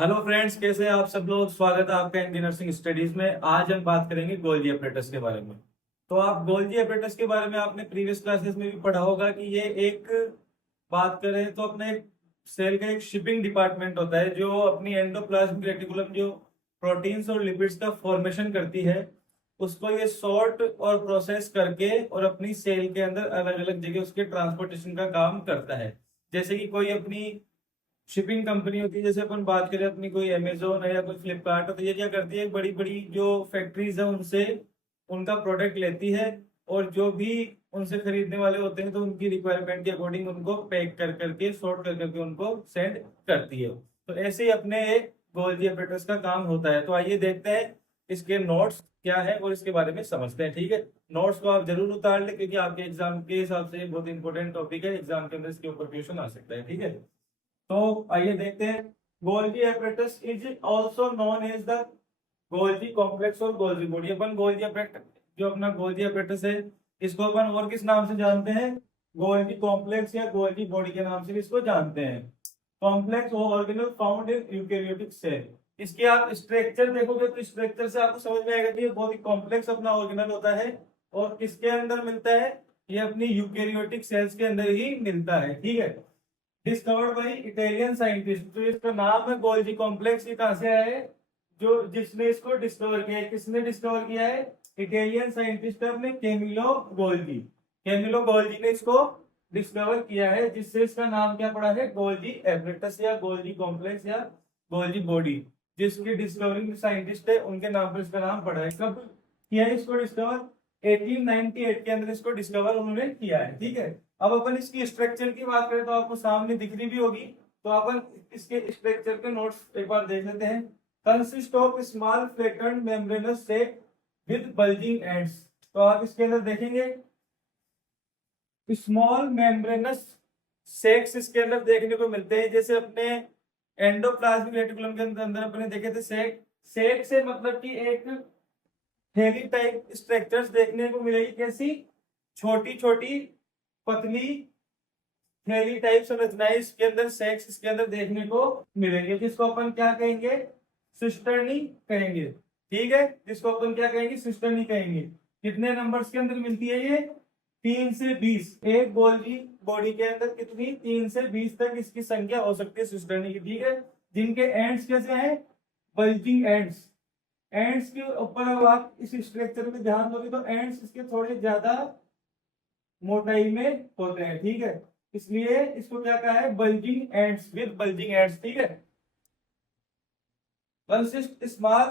Hello friends, कैसे हैं आप सब लोग। स्वागत है आपका इंडियन नर्सिंग स्टडीज में। आज हम बात करेंगे गोल्गी अपरेटस के बारे में। तो आप गोल्गी अपरेटस के बारे में आपने प्रीवियस क्लासेस में भी पढ़ा होगा कि ये एक बात करें तो अपने सेल का एक शिपिंग डिपार्टमेंट होता है जो अपनी एंडोप्लाज्मिक रेटिकुलम जो प्रोटीन्स और लिपिड्स का फॉर्मेशन करती है, उसको ये सॉर्ट और प्रोसेस करके और अपनी सेल के अंदर अलग अलग जगह उसके ट्रांसपोर्टेशन का काम करता है। जैसे कि कोई अपनी शिपिंग कंपनी होती है, जैसे अपन बात करें अपनी कोई अमेजोन है या कोई फ्लिपकार्ट है, तो ये क्या करती है, बड़ी बड़ी जो फैक्ट्रीज है उनसे उनका प्रोडक्ट लेती है और जो भी उनसे खरीदने वाले होते हैं तो उनकी रिक्वायरमेंट के अकॉर्डिंग उनको पैक कर करके सॉर्ट कर करके उनको सेंड करती है। तो ऐसे ही अपने गोल्जी अपरेटर्स का काम होता है। तो आइए देखते हैं इसके नोट्स क्या है और इसके बारे में समझते हैं। ठीक है, नोट्स को आप जरूर उतार लें क्योंकि आपके एग्जाम के हिसाब से बहुत इंपॉर्टेंट टॉपिक है, एग्जाम के अंदर इसके ऊपर क्वेश्चन आ सकता है। ठीक है, तो आइए देखते हैं। Golgi apparatus is also known as the Golgi complex और गोल्जी बॉडी। अपन गोल्जी apparatus, जो अपना गोल्जी apparatus है, इसको अपन और किस नाम से जानते हैं, गोल्जी कॉम्प्लेक्स या गोल्जी बॉडी के नाम से भी इसको जानते हैं। कॉम्प्लेक्स वो organelle found in eukaryotic cell. इसके आप स्ट्रक्चर देखोगे तो स्ट्रक्चर से आपको समझ में आएगा कि ये बहुत ही कॉम्प्लेक्स अपना ऑर्गेनल होता है और किसके अंदर मिलता है, ये अपनी यूकेरियोटिक सेल्स के अंदर ही मिलता है। ठीक है, डिस्कवर्ड बाई इटालियन साइंटिस्ट। तो इसका नाम है गोल्जी कॉम्प्लेक्स। ये कहां से आया है, जो जिसने इसको डिस्कवर किया है, किसने डिस्कवर किया है, इटालियन साइंटिस्ट अपने कैमिलो गोल्जी। कैमिलो गोल्जी ने इसको डिस्कवर किया है, जिससे इसका नाम क्या पड़ा है, गोल्जी एपरेटस या गोल्जी कॉम्प्लेक्स या गोल्जी बॉडी। जिसके डिस्कवरिंग साइंटिस्ट है उनके नाम पर इसका नाम पड़ा है। कब किया है इसको डिस्कवर, 1898 के अंदर इसको डिस्कवर उन्होंने किया है। ठीक है, अब अपन इसकी स्ट्रक्चर की बात करें तो आपको सामने दिख रही भी होगी, तो अपन इसके स्ट्रक्चर के नोट्स एक बार देख लेते हैं। Consist of small flattened membranous sac with bulging ends. तो आप इसके अंदर देखेंगे स्मॉल मेम्ब्रेनस सेक्स इसके अंदर देखने को मिलते हैं। जैसे अपने एंडोप्लाज्मिक रेटिकुलम के अंदर अपने देखे थे सेक, सेक से मतलब कि एक थैली टाइप स्ट्रक्चर्स देखने को मिलेगी। कैसी, छोटी छोटी पतली थैली टाइप संरचनाएं इसके अंदर सेक्स इसके अंदर देखने को मिलेंगे, जिसको अपन क्या कहेंगे, सिस्टर्नी कहेंगे। ठीक है, जिसको अपन क्या कहेंगे, सिस्टर्नी कहेंगे। कितने नंबर्स के अंदर मिलती है ये, 3 से 20। एक गोल्गी बॉडी के अंदर कितनी, 3 से 20 तक इसकी संख्या हो सकती है सिस्टर्नी की। ठीक है, जिनके एंड्स कैसे हैं, बल्जिंग एंड्स। एंड्स के ऊपर अब आप इस स्ट्रक्चर में ध्यान दोगे तो एंड्स इसके थोड़े ज्यादा मोटाई में होते हैं। ठीक है, इसलिए इसको क्या कहा है, bulging ends, with bulging ends. ठीक है, consist small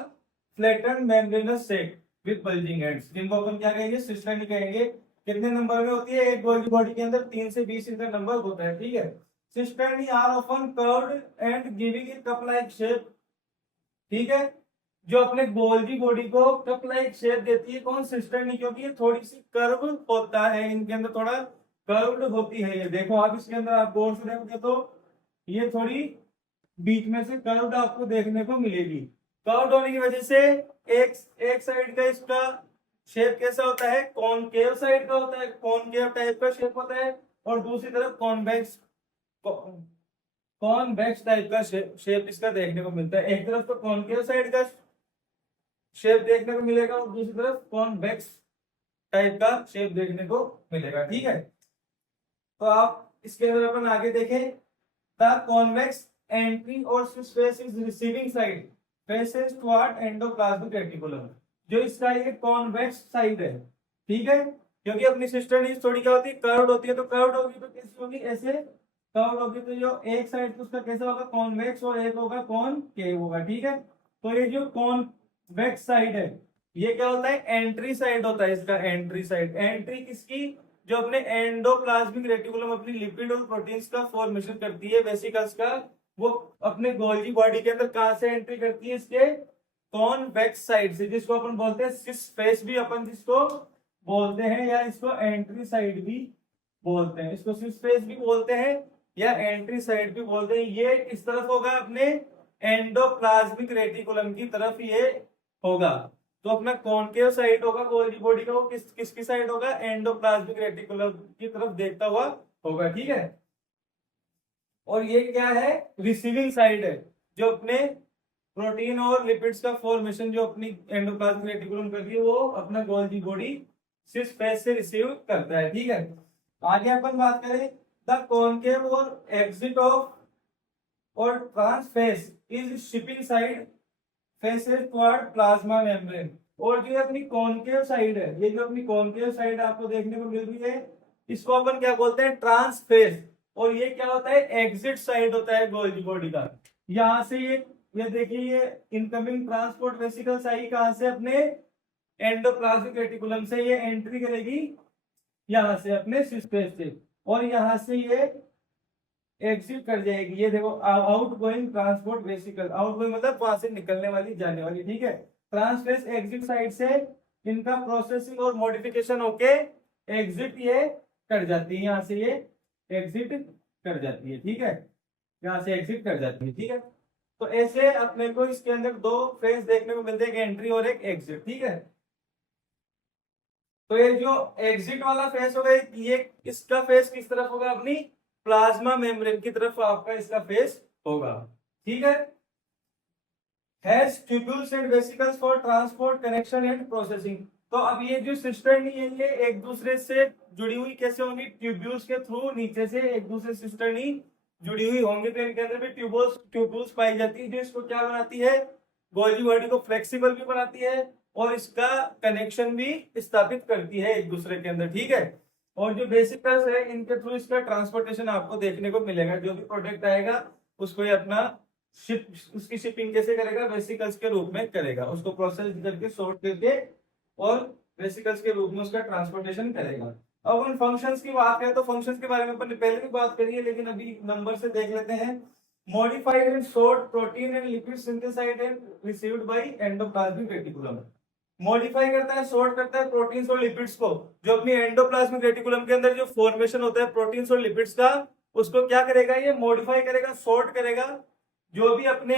flattened membranous sac with bulging ends, जिनको अपन क्या कहेंगे, सिस्टर्नी कहेंगे। कितने नंबर में होती है, एक गोल्गी बॉडी के अंदर 3 से 20 इनका नंबर होता है। ठीक है, cisternae are often curved and giving it cup like shape. ठीक है, जो अपने गोल्गी बॉडी को कप लाइक शेप देती है, कौन, सिस्टर्नी, क्योंकि ये थोड़ी सी कर्व होता है, इनके अंदर थोड़ा कर्व्ड होती है। ये देखो आप इसके अंदर आप गौर से देखोगे तो ये थोड़ी बीच में से कर्व्ड आपको देखने को मिलेगी। कर्व्ड होने की वजह से एक एक साइड का इसका शेप कैसा होता है, कॉनकेव साइड का होता है, कॉनकेव टाइप का शेप होता है। और दूसरी तरफ कॉन्वेक्स कॉन्वेक्स टाइप का शेप इसका देखने को मिलता है। एक तरफ तो कॉनकेव साइड का शेप देखने को मिलेगा और दूसरी तरफ कॉन्वेक्स टाइप का शेप देखने को मिलेगा। ठीक है, तो आप इसके अंदर अपन आगे देखें, द कॉन्वेक्स एंट्री और space is receiving side faces toward endoplasmic reticulum. जो इसका ये कॉन्वेक्स साइड है। ठीक है, क्योंकि अपनी सिस्टर थोड़ी क्या होती है, कर्व्ड होती है, तो कर्व्ड होगी तो कैसी होगी, ऐसे कर्व्ड होगी। तो जो एक साइड तो उसका कैसा होगा, कॉन्वेक्स, और एक होगा कॉनकेव होगा। ठीक है, तो ये जो कॉन्वेक्स साइड है ये क्या होता है, एंट्री साइड होता है इसका। एंट्री साइड, एंट्री किसकी, जो अपने एंडोप्लाज्मिक रेटिकुलम अपनी लिपिड और प्रोटीन्स का फॉर्मेशन करती है, वेसिकल्स का, वो अपने गोल्गी बॉडी के अंदर कहां से एंट्री करती है, इसके कॉन्वेक्स साइड से, जिसको अपन बोलते हैं सिस फेस भी अपन जिसको बोलते हैं, या इसको एंट्री साइड भी बोलते हैं। इसको सिस फेस भी बोलते हैं या एंट्री साइड भी बोलते हैं। ये किस तरफ होगा, अपने एंडोप्लाज्मिक रेटिकुलम की तरफ ये होगा। तो अपना कॉनकेव साइड होगा गोल्गी बॉडी का, वो किसकी साइड होगा, एंडोप्लाज्मिक रेटिकुलम की तरफ देखता हुआ होगा। ठीक है, और ये क्या है, रिसीविंग साइड है। जो अपने प्रोटीन और लिपिड्स का फॉर्मेशन जो अपनी एंडोप्लाज्मिक रेटिकुलम करती है वो अपना गोल्जी बॉडी सिस फेस से रिसीव करता है। ठीक है, आगे अपन बात करें द कॉनकेव और एग्जिट ऑफ और trans face is shipping side faces toward plasma membrane. और जो अपनी कॉनकेव साइड है, ये जो अपनी कॉनकेव साइड आपको देखने को मिल रही है, इसको अपन क्या बोलते हैं, ट्रांसफेस। और ये क्या होता है, एग्जिट साइड होता है गोल्जी बॉडी का। यहाँ से ये देखिए, ये इनकमिंग ट्रांसपोर्ट वेसिकल्स आई कहां से, अपने एंडोप्लाज्मिक रेटिकुलम से ये एंट्री करेगी यहाँ से अपने सिस्पेस से, और यहाँ से ये एग्जिट कर जाएगी। ये देखो out going transport vesicle, out going मतलब वहां से निकलने वाली जाने वाली। ठीक है, ट्रांसफेस एग्जिट साइड से इनका प्रोसेसिंग और मॉडिफिकेशन होके एग्जिट ये कर जाती है, यहाँ से ये एग्जिट कर जाती है। ठीक है, यहाँ से एग्जिट कर जाती है। ठीक है, तो ऐसे अपने को इसके अंदर दो फेज देखने को मिलते हैं, एक एंट्री और एक एग्जिट। ठीक है, तो ये जो एग्जिट वाला फेस होगा, ये इसका फेस किस तरफ होगा, अपनी प्लाज्मा मेम्ब्रेन की तरफ आपका इसका फेस होगा। ठीक है, has tubules and vesicles for transport connection and processing. तो अब ये जो सिस्टर नी है, ये एक दूसरे से जुड़ी हुई कैसे होंगी, ट्यूब्यूल्स के थ्रू नीचे से एक दूसरे सिस्टर नी जुड़ी हुई होंगी। तो इनके अंदर भी ट्यूब्यूल्स पाई जाती है, जो इसको क्या बनाती है, गोल्जी बॉडी को फ्लेक्सिबल भी बनाती है और इसका कनेक्शन भी स्थापित करती है एक दूसरे के अंदर। ठीक है, और जो वेसिकल्स है, इनके थ्रू इसका ट्रांसपोर्टेशन आपको देखने को मिलेगा। जो भी प्रोडक्ट आएगा उसको ये अपना उसकी शिपिंग कैसे करेगा, वेसिकल्स के रूप में करेगा, उसको प्रोसेस करके सॉर्ट करके और वेसिकल्स के रूप में उसका ट्रांसपोर्टेशन करेगा। अब हम फंक्शंस की बात करें तो फंक्शंस के बारे में अपन ने पहले भी बात करी है, लेकिन अभी नंबर से देख लेते हैं। Modified and sort protein and lipid synthesised and received by endoplasmic reticulum. Modify करता है, सॉर्ट करता है प्रोटीन्स और लिपिड्स को। जो अपनी एंडोप्लाज्मिक रेटिकुलम के अंदर जो फॉर्मेशन होता है प्रोटीन्स और लिपिड्स का, उसको क्या करेगा, ये मॉडिफाई करेगा, सॉर्ट करेगा। जो भी अपने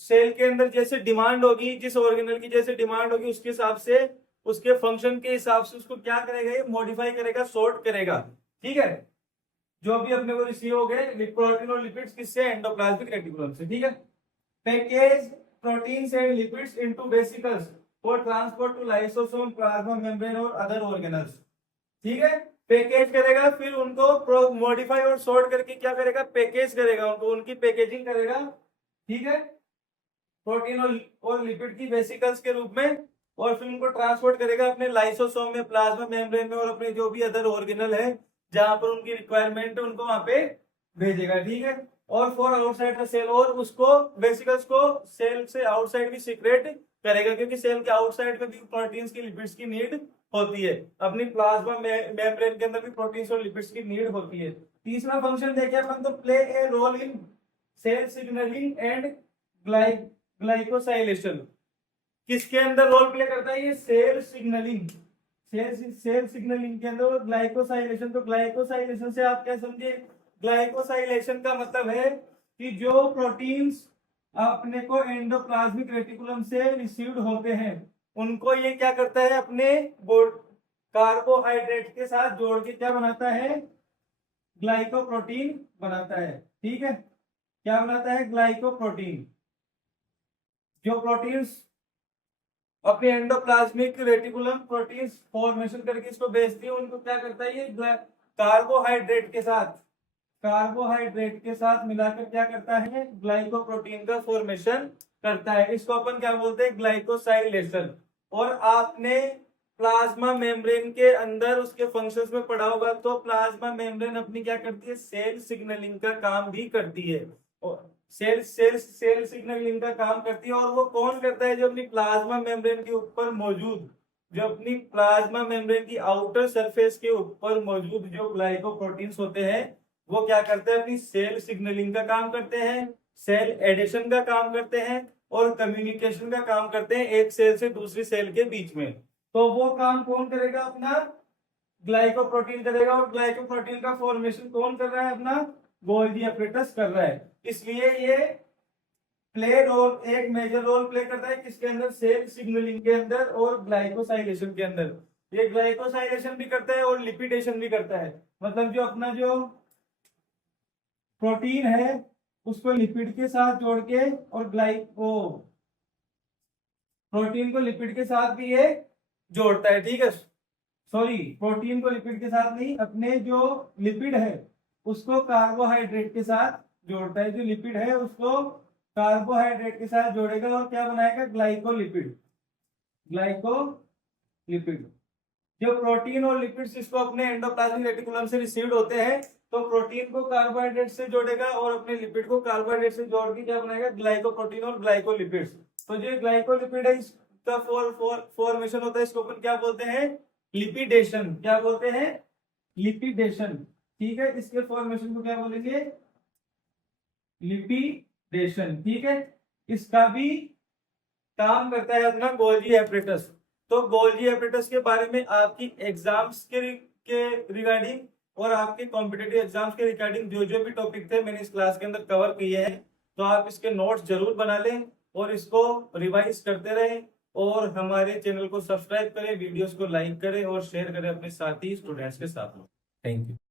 सेल के अंदर जैसे डिमांड होगी, जिस ऑर्गेनल की जैसे डिमांड होगी, उसके हिसाब से, उसके फंक्शन के हिसाब से उसको क्या करेगा, ये मॉडिफाई करेगा, सॉर्ट करेगा। ठीक है, जो भी अपने को रिसीव हो गए प्रोटीन और लिपिड्स किससे, एंडोप्लाज्मिक रेटिकुलम से। ठीक है, package proteins and lipids into vesicles for transport to lysosome, plasma membrane और अदर ऑर्गेनल्स। ठीक है, पैकेज करेगा, फिर उनको मॉडिफाई और सॉर्ट करके क्या करेगा, पैकेज करेगा उनको, उनकी पैकेजिंग करेगा। ठीक है, प्रोटीन और लिपिड की वेसिकल्स के रूप में, और फिर उनको ट्रांसपोर्ट करेगा अपने लाइसोसोम में, प्लाज्मा मेम्ब्रेन में और अपने जो भी अदर ऑर्गेनल है जहां पर उनकी रिक्वायरमेंट है उनको वहां पे भेजेगा। ठीक है, और फॉर आउटसाइड द सेल, और उसको वेसिकल्स को सेल से आउटसाइड भी सीक्रेट करेगा, क्योंकि सेल के आउटसाइड में भी प्रोटीन्स की लिपिड्स की नीड होती है। अपनी प्लाज्मा मेम्ब्रेन के अंदर भी प्रोटीन्स और लिपिड्स की नीड होती है। तीसरा फंक्शन देखे अपन तो play a role in cell signalling and glycosylation. किसके अंदर रोल प्ले करता है, ये सेल सिग्नलिंग, सेल सिग्नलिंग के अंदर, ग्लाइकोसाइलेशन। तो ग्लाइकोसाइलेशन से आप क्या समझे, ग्लाइकोसाइलेशन का मतलब है कि जो प्रोटीन्स अपने को एंडोप्लाज्मिक रेटिकुलम से रिसीव्ड होते हैं, उनको ये क्या करता है, अपने कार्बोहाइड्रेट के साथ जोड़ के क्या बनाता है, ग्लाइकोप्रोटीन बनाता है। ठीक है, क्या बनाता है, ग्लाइकोप्रोटीन। जो प्रोटीन्स अपने एंडोप्लाज्मिक रेटिकुलम प्रोटीन्स फॉर्मेशन करके इसको भेजती है, उनको क्या करता है, ये कार्बोहाइड्रेट के साथ मिलाकर क्या करता है, ग्लाइकोप्रोटीन का फॉर्मेशन करता है। इसको अपन क्या बोलते हैं, ग्लाइकोसाइलेशन। और आपने प्लाज्मा मेम्ब्रेन के अंदर उसके फंक्शंस में पढ़ा होगा, तो प्लाज्मा मेम्ब्रेन अपनी क्या करती है, सेल सिग्नलिंग का काम भी करती है। और सेल सिग्नलिंग का काम करती है, और वो कौन करता है, जो अपनी प्लाज्मा मेम्ब्रेन के ऊपर मौजूद, जो अपनी प्लाज्मा मेम्ब्रेन की आउटर सरफेस के ऊपर मौजूद जो ग्लाइकोप्रोटीन्स होते हैं, वो क्या करते हैं, अपनी सेल सिग्नलिंग का काम करते हैं, सेल एडिशन का काम करते हैं और कम्युनिकेशन का काम करते हैं एक सेल से दूसरी सेल के बीच में। तो वो काम कौन करेगा, अपना ग्लाइकोप्रोटीन करेगा। और ग्लाइकोप्रोटीन का फॉर्मेशन कौन कर रहा है, अपना गोल्जी एपरेटस कर रहा है। इसलिए ये प्ले रोल, एक मेजर रोल प्ले करता है किसके अंदर, सेल सिग्नलिंग के अंदर और ग्लाइकोसाइलेशन के अंदर। ये ग्लाइकोसाइलेशन भी करता है और लिपिडेशन भी करता है। मतलब जो अपना जो प्रोटीन है उसको लिपिड के साथ जोड़ के और प्रोटीन को लिपिड के साथ भी ये जोड़ता है, ठीक है। सॉरी, प्रोटीन को लिपिड के साथ नहीं, अपने जो लिपिड है उसको कार्बोहाइड्रेट के साथ जोड़ता है। जो लिपिड है उसको कार्बोहाइड्रेट के साथ जोड़ेगा और क्या बनाएगा, ग्लाइकोलिपिड। ग्लाइकोलिपिड। जो प्रोटीन और लिपिड्स इसको अपने एंडोप्लाज्मिक रेटिकुलम से रिसीव्ड होते हैं, तो प्रोटीन को कार्बोहाइड्रेट से जोड़ेगा और अपने लिपिड को कार्बोहाइड्रेट से जोड़ के क्या बनाएगा, ग्लाइकोप्रोटीन और ग्लाइकोलिपिड्स। तो जो ग्लाइकोलिपिड है इसका फॉर्मेशन होता है, इसको अपन क्या बोलते हैं, लिपिडेशन। क्या बोलते हैं, लिपिडेशन, ठीक है। इसके फॉर्मेशन को क्या बोलेंगे, लिपिडेशन, ठीक है। इसका भी काम करता है अपना गोल्जी एपरेटस। तो गोल्जी एपरेटस के बारे में आपकी एग्जाम्स के रिगार्डिंग और आपके कॉम्पिटिटिव एग्जाम्स के रिगार्डिंग जो जो भी टॉपिक थे मैंने इस क्लास के अंदर कवर किए हैं, तो आप इसके नोट्स जरूर बना लें और इसको रिवाइज करते रहें और हमारे चैनल को सब्सक्राइब करें, वीडियोस को लाइक करें और शेयर करें अपने साथी स्टूडेंट्स के साथ। Thank you.